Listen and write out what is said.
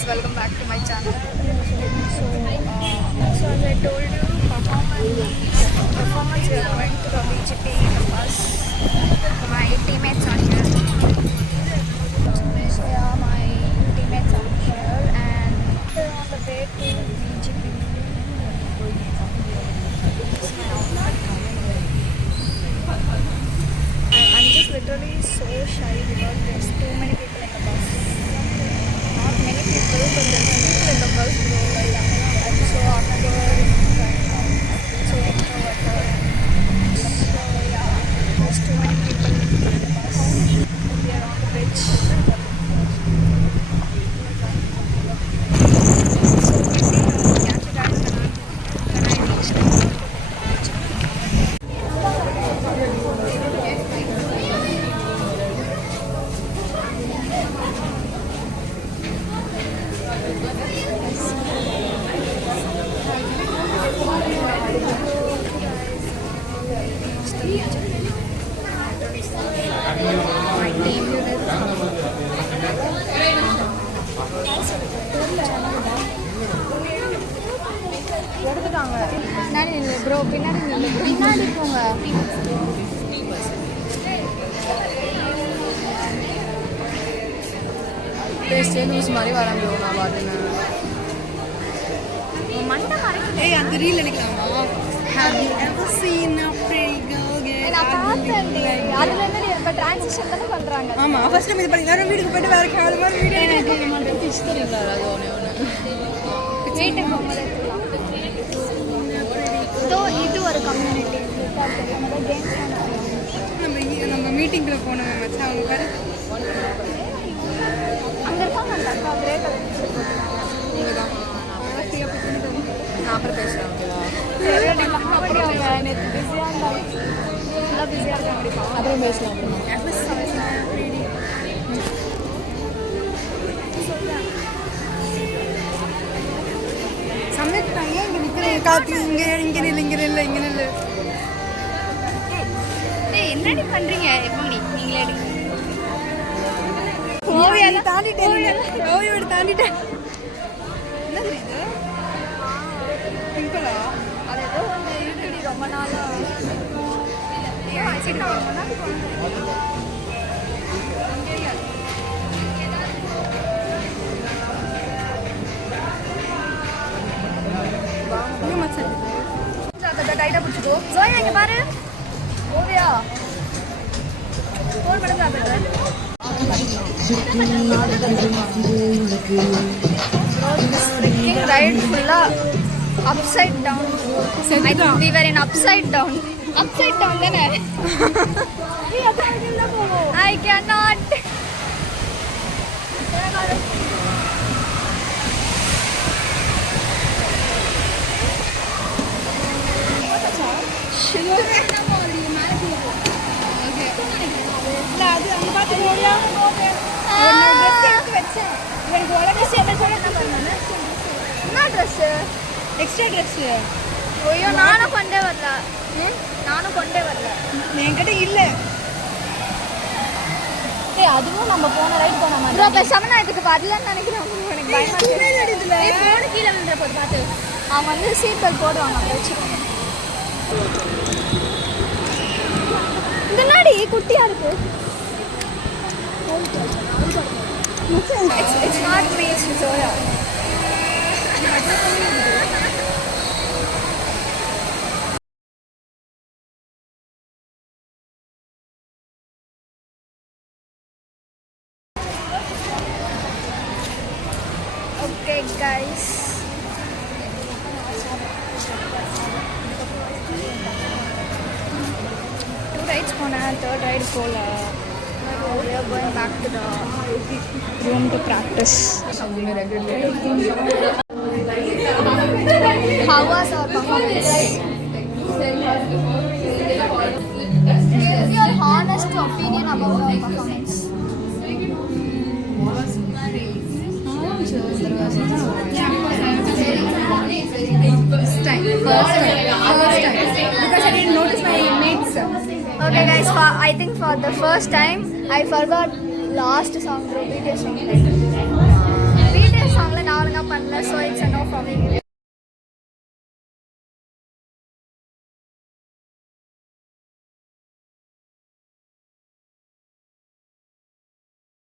guys, welcome back to my channel. So as I told you, performance we are going to the BGP in the bus. My teammates are here. So yeah, my teammates are here and we're on the way to BGP. I'm just literally so shy because there's too many people in the bus. Not many people, but there's people in the bus. Like, I'm so awkward. So introverted. So yeah, there's too many people in the bus. We are on the bridge. So we'll catch you guys when I reach the bro பின்னாடி நில்லு பின்னாடி போங்க பேஸ்டே நியூஸ் மாதிரி வரேன் ப்ரோ நான் பார்த்தேன் மண்டை மறைக்குது ஏய் அந்த ரீல் எடுக்கலாமா have you ever seen a pretty girl get நான் பார்த்தேன் அதுல இருந்து இப்ப ட்ரான்சிஷன் தான பண்றாங்க ஆமா ஃபர்ஸ்ட் டைம் இது பண்ணி வேற வீட்டுக்கு போய்ட்டு வேற கால் மாதிரி வீடியோ எடுக்க மாட்டேன் பிச் தெரியல அது ஒண்ணே வீட்டுக்கு போகும்போது இது ஒரு கம்யூனிட்டி நம்ம மீட்டிங்ல போனோம் மச்சான் அவங்க பாரு அங்க இருக்காங்க அந்த அக்கா கிரேட் நீங்க தான் நான் அப்புறம் பேசுறேன் ஓகேவா அவங்க நேத்து பிஸியா இருந்தாங்க எல்லாம் பிஸியா இருக்காங்க அப்புறம் பேசலாம் சமைத்தாங்க இங்க நிக்கிறேன் காத்து இங்க நில்லு ஏய் என்னடி பண்றீங்க எப்போ நீங்களே எடுங்க ஓவியா தாண்டிட்டேன் ஓவியோட தாண்டிட்டேன் என்னது இது பிம்பிளா அது ஏதோ ஒன்று இருக்குடி ரொம்ப நாளா டைட்டா பிடிச்சிக்கோ ஜோயா இங்க பாரு ஓவியா ஃபோன் பண்ண சாப்பிடுறேன் ride full upside down. I think we were in upside down. Upside down then. I cannot. Extra dress ஐயோ நானும் கொண்டே வரல என்கிட்ட இல்லை ஏய் அதுவும் நம்ம போன ரைட் போன மாதிரி ப்ரோ பேசாம நான் இதுக்கு வரலன்னு நினைக்கிறேன் எனக்கு பயமா இருக்கு ஏய் போன் கீழ விழுந்துற போது பாத்து அவங்க வந்து சீட் பெல்ட் போடுவாங்க அப்ப வெச்சுக்கோங்க இந்த நாடி குட்டியா இருக்கு it's not me it's Zoya okay guys two rides pona third ride pola now we are going back to the room to practice how was our performance give your honest opinion about our performance first time because I didn't notice my mates. Okay guys, I think for the first time I forgot last song, BTS song. BTS song know from